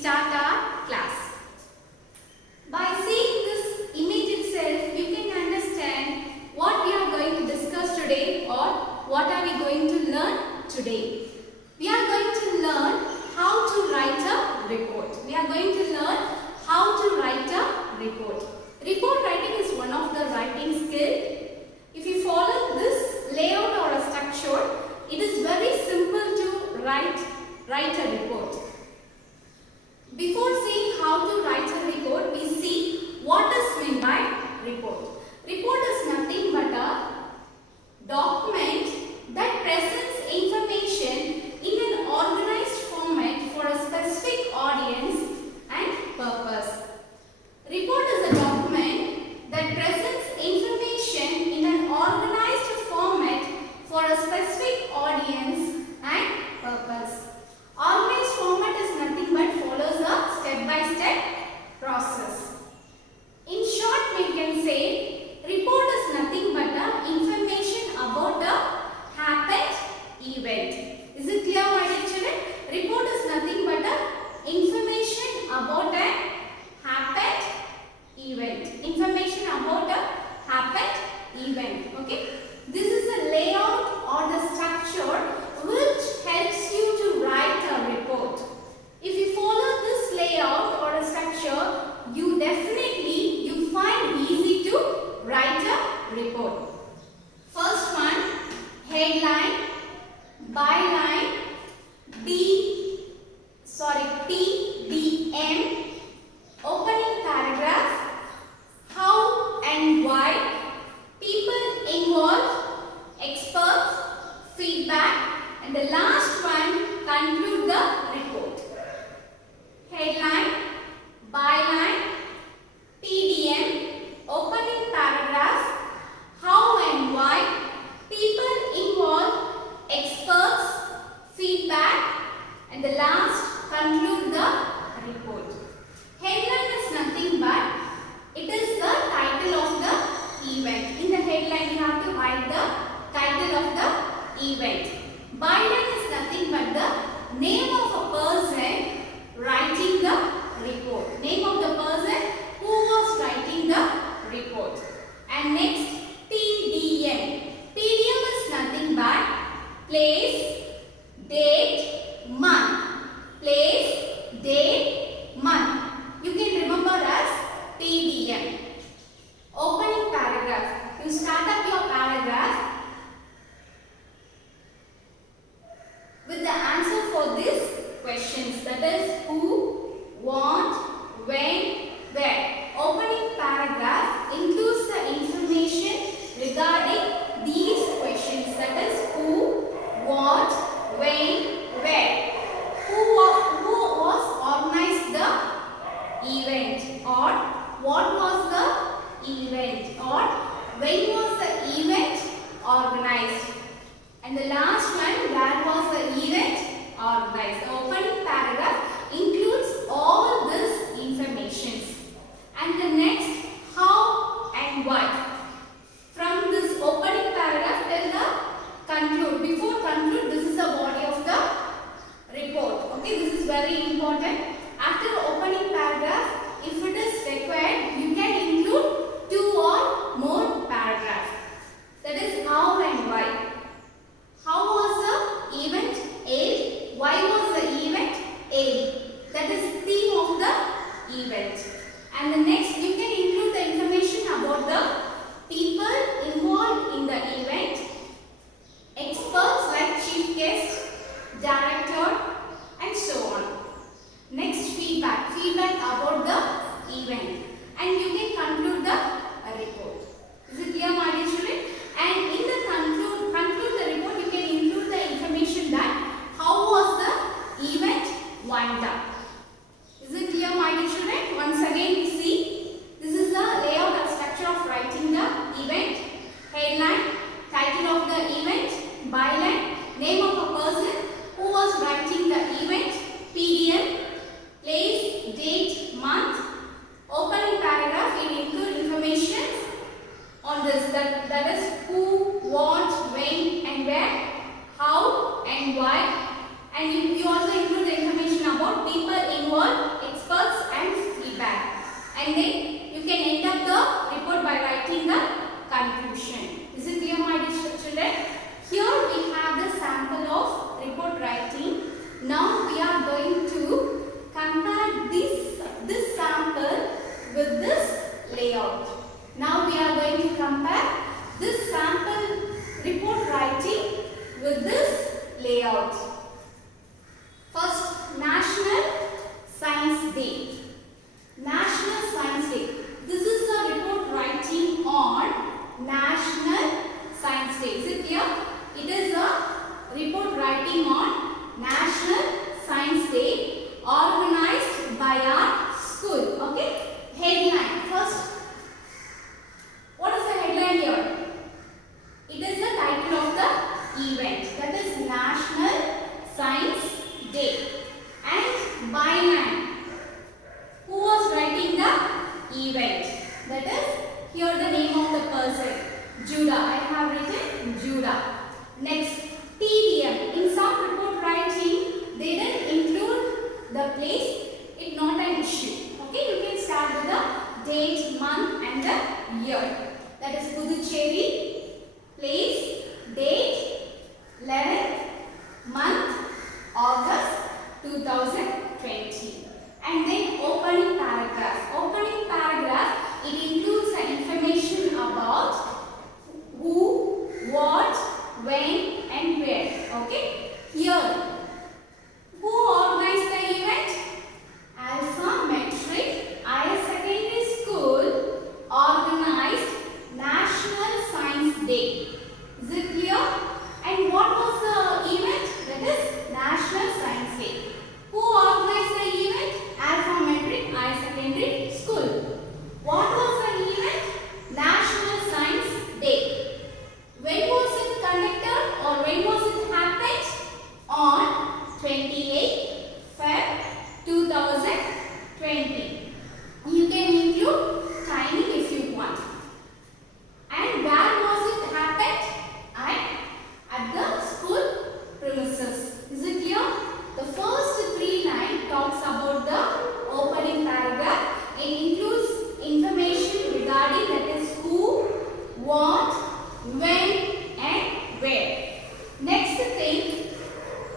start our class. By seeing this image itself, you can understand what we are going to discuss today or what are we going to learn today. We are going to learn how to write a report. We are going to learn how to write a report. Report writing is one of the writing skill. If you follow this layout or a structure, it is very simple to write a report. Before seeing how to write a report, we see what is meant by report. Report is nothing but a document that presents information in an organized format for a specific audience and purpose. Report is a document that presents information in an organized format for a specific audience and purpose. Organized format is nothing but follows a step-by-step process. In short, we can say report is nothing but the information about a happened event. Is it clear, my dear children? Report is nothing but the information about a happened event. Information about a happened event. Okay. This is the layout or the structure which helps you to write a report. If you follow this layout or a structure, you definitely find easy to write a report. First one, headline, byline, TDM, opening paragraph, how and why, people involved, experts, feedback, and the last one, conclude the report. Headline, byline, TDM, opening paragraph, how and why, people involved, experts, feedback, and the last, conclude the report. Headline is nothing but it is the title of the event. In the headline, you have to write the title of the event. Byline is nothing but the name of a person writing the report. Name of the person who was writing the report. And next, TDM. TDM is nothing but place, date, month. Place, date, month. You can remember as TDM. Opening paragraph. You start up your paragraph with the answer for these questions, that is who, what, when, where. Opening paragraph includes the information regarding these questions, that is who, what, when, where. Who was organized the event, or what was the event, or when was the event organized. And the last one, where was the event organized. The opening paragraph includes all this information. And the next, how and why. From this opening paragraph till the conclude. Before conclude, this is the body of the report. Okay, this is very important. After the opening paragraph, if it is required, you can include 2 or more paragraphs. That is how and why. How was the event held? Why was the event held? That is theme of the event. And the next, you can include the information about the layout. First, National Science Day. National Science Day. This is a report writing on National Science Day. Is it clear? It is a report writing on National Science Day organized by our school. Okay? Headline. First, what is the headline here? It is the title of the event. That is National Science Day. And byline. Who was writing the event? That is here the name of the person. Judah. I have written Judah. Next, TDM. In some report writing, they didn't include the place. It's not an issue. Okay, you can start with the date, month and the year. That is Puducherry, place, date, 11th month, August 2020. And then opening paragraph. Opening paragraph, it includes the information about who, what, when and where. Okay, here. Who organized the event? Alpha Metric Higher Secondary School organized National Science Day. Is it clear? And what was the event? That is National Science Day. Who organized the event? Alpha Metric Higher Secondary School. What was the event? National Science Day. When was it conducted or when was it happened? On 28 Feb 2020. You can include timing if you want. And where was it happened? At the school premises. Is it clear? The first three lines talks about the opening paragraph. It includes information regarding that is who, what, when and where. Next thing,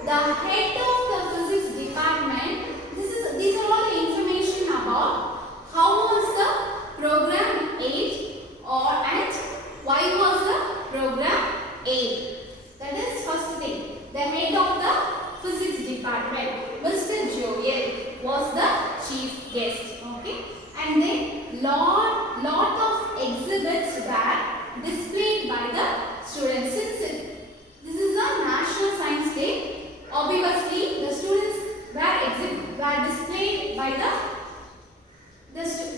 the head of the physics department. These are all the information about how was the program aid and why was the program aid. That is first thing. The head of the physics department, Mr. Joel, was the chief guest. Okay, and then lot of exhibits were displayed by the students. Since this is a National Science Day, obviously the students were displayed by the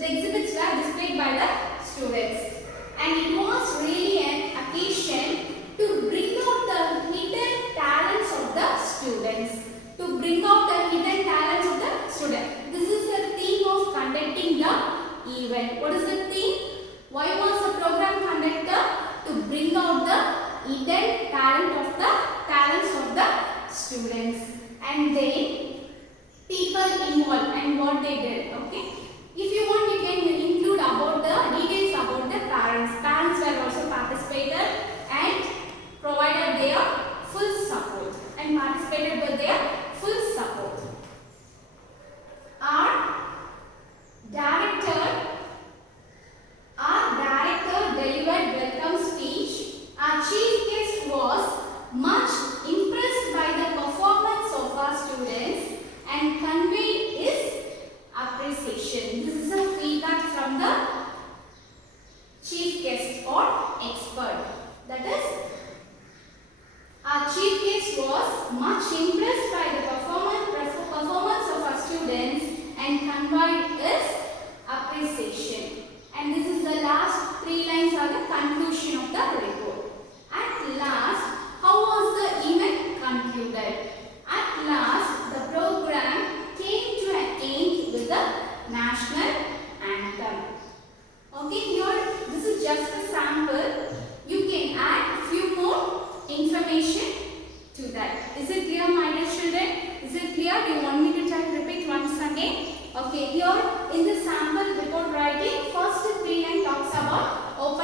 exhibits were displayed by the students, and it was really an occasion to bring out the hidden talents of the students. To bring out the hidden talents of the students. This is the theme of conducting the event. What is the theme? Why was the program conducted? To bring out the hidden talents of the students. And then people involved and what they did. Okay. If you want, you can include about the details about the parents. Parents were also participated and provided their full support and participated with their full support. Our director delivered welcome speech. Our chief guest was much impressed by the performance of our students and conveyed his appreciation. This is a feedback from the chief guest or expert. That is, our chief guest was much impressed by the performance of our students and conveyed his appreciation. And this is the last three lines are the conclusion of the report. At last, how was the event concluded? At last, the program came to an end with the national anthem. Okay, here this is just a sample. You can add a few more information to that. Is it clear, my dear children? Is it clear? Do you want me to try to repeat once again? Okay, here in the sample report writing, first three line talks about open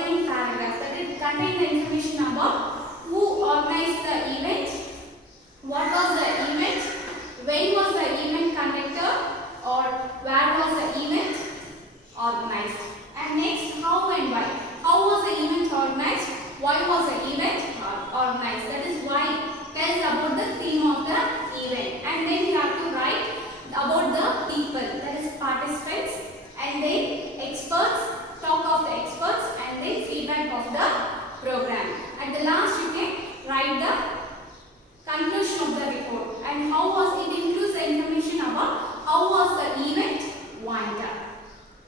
feedback of the program. At the last you can write the conclusion of the report and how was it includes the information about how was the event wind up.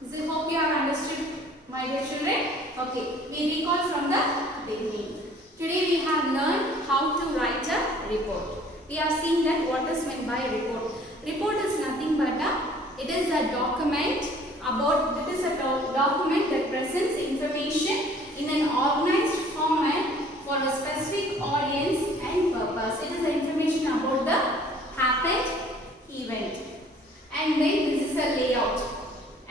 I hope you have understood, my dear children. Okay, we recall from the beginning. Today we have learned how to write a report. We have seen that what is meant by report. Report is nothing but it is a document document that presents information in an organized format for a specific audience and purpose. It is the information about the happened event. And then this is a layout.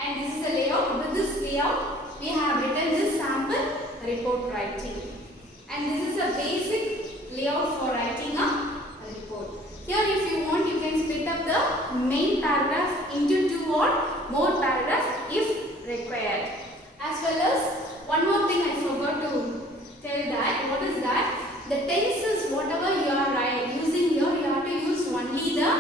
And this is a layout. With this layout, we have written this sample report writing. And this is a basic layout for writing a report. Here, if you want, you can split up the main paragraph into 2 or more paragraphs if required. As well as one more thing I forgot to tell that. What is that? The tenses, whatever you are using here, you have to use only the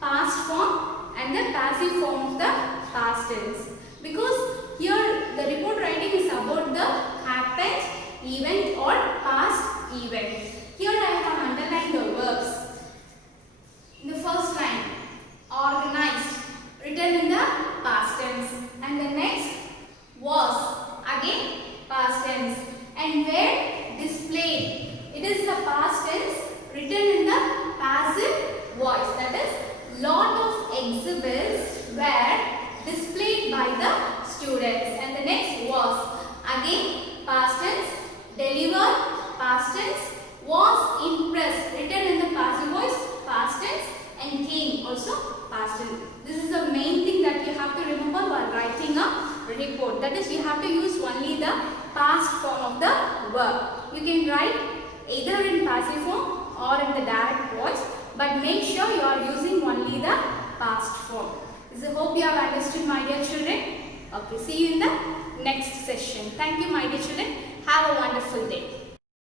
past form and the passive form of the past tense. Because here the report writing is about the happened event or past event. Here I have underlined the verbs. In the first line, organized, written in the past tense. And the next, was, again past tense. And where, displayed. It is the past tense written in the passive voice. That is, lot of exhibits were displayed by the students. And the next was, again past tense, delivered, past tense, was impressed, written in the passive voice, past tense, and came, also past tense. This is the main thing that you have to remember while writing a report. That is, you have to use only the past form of the verb. You can write either in passive form or in the direct voice, but make sure you are using only the past form. I hope you have understood, my dear children. Okay, see you in the next session. Thank you, my dear children. Have a wonderful day.